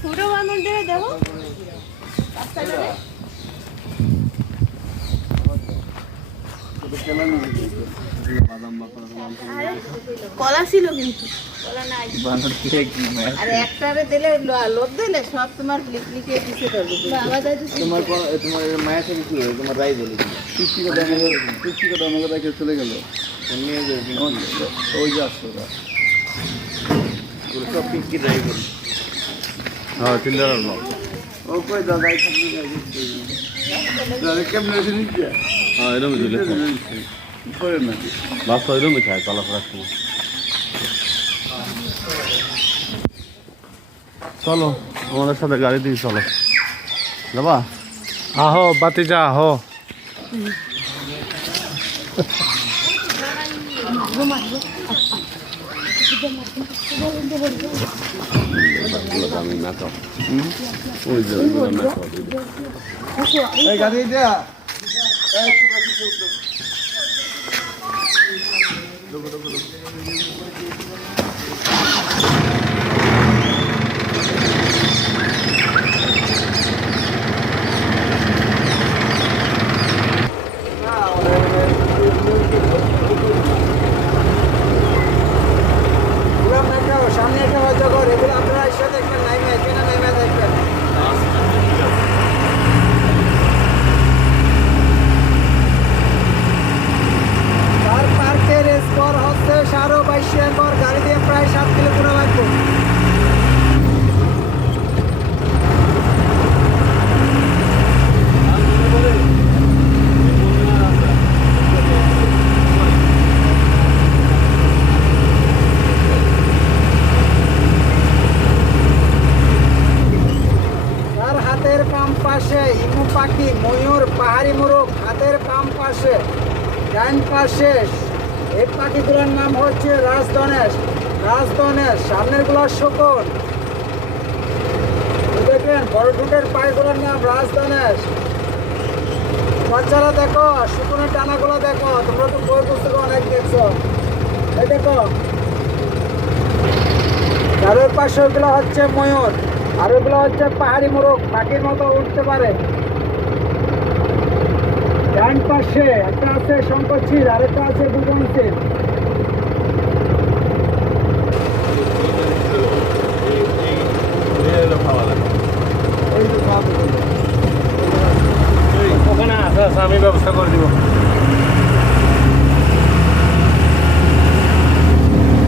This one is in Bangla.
ছোট বানরদের দেখো রাস্তাটাতে কলা ছিল কিন্তু কলা নাই। আর একটারে দিলে লোভ দিলে সব তোমার লিখে দিতে পারবে। বাবা দাদু তোমার মায়ের সাথে কি হলো? তোমার রাই বলে পুষ্টিকতা আমাকে রেখে চলে গেল। নিয়ে যাবে ওই যে আসছে ওরা সব পিঙ্কি রাই বলে। হ্যাঁ চিন্তা করলাম ও কই দাদাই থাকবে দাদা কেমন আছে নিচ্ছে? হ্যাঁ এরকম ছিল করে না বাস এরকমই খায় চলাফেরার সময়। চলো আমাদের সাথে গাড়ি দিয়ে চলো যাবা। আহো বাতিজা আহো। গাড়ি দেয়া সামনে একটা হয়তো ঘর এগুলো আপনারা এসে দেখবেন নাইমে এখানে নাইমে দেখবেন। তার পার্কের স্কোর হচ্ছে 22 একর, গাড়ি দিয়ে প্রায় 7 কিলো পুরো লাগবে। তার হাতের বাম পাশে হিমু পাখি, ময়ূর, পাহাড়ি মোরগ, হাতের বাম পাশে ডান পাশে এই পাখিগুলোর নাম হচ্ছে রাজধনেশ। রাজধনেশ সামনের গুলোর শকুন দেখবেন, বড় দুটের পায়েগুলোর নাম রাজধনেশ। বাচ্চারা দেখো শকুনের টানাগুলো দেখো, তোমরা তো বই পুস্তকে অনেক দেখছো। এই দেখো চারের পাশে ওগুলো হচ্ছে ময়ূর, আর ওগুলো হচ্ছে পাহাড়ি মোরগ, পাখির মতো উঠতে পারে। ডান পাশে একটা আছে শঙ্করচিল, আরেকটা আছে ভুবনচিল।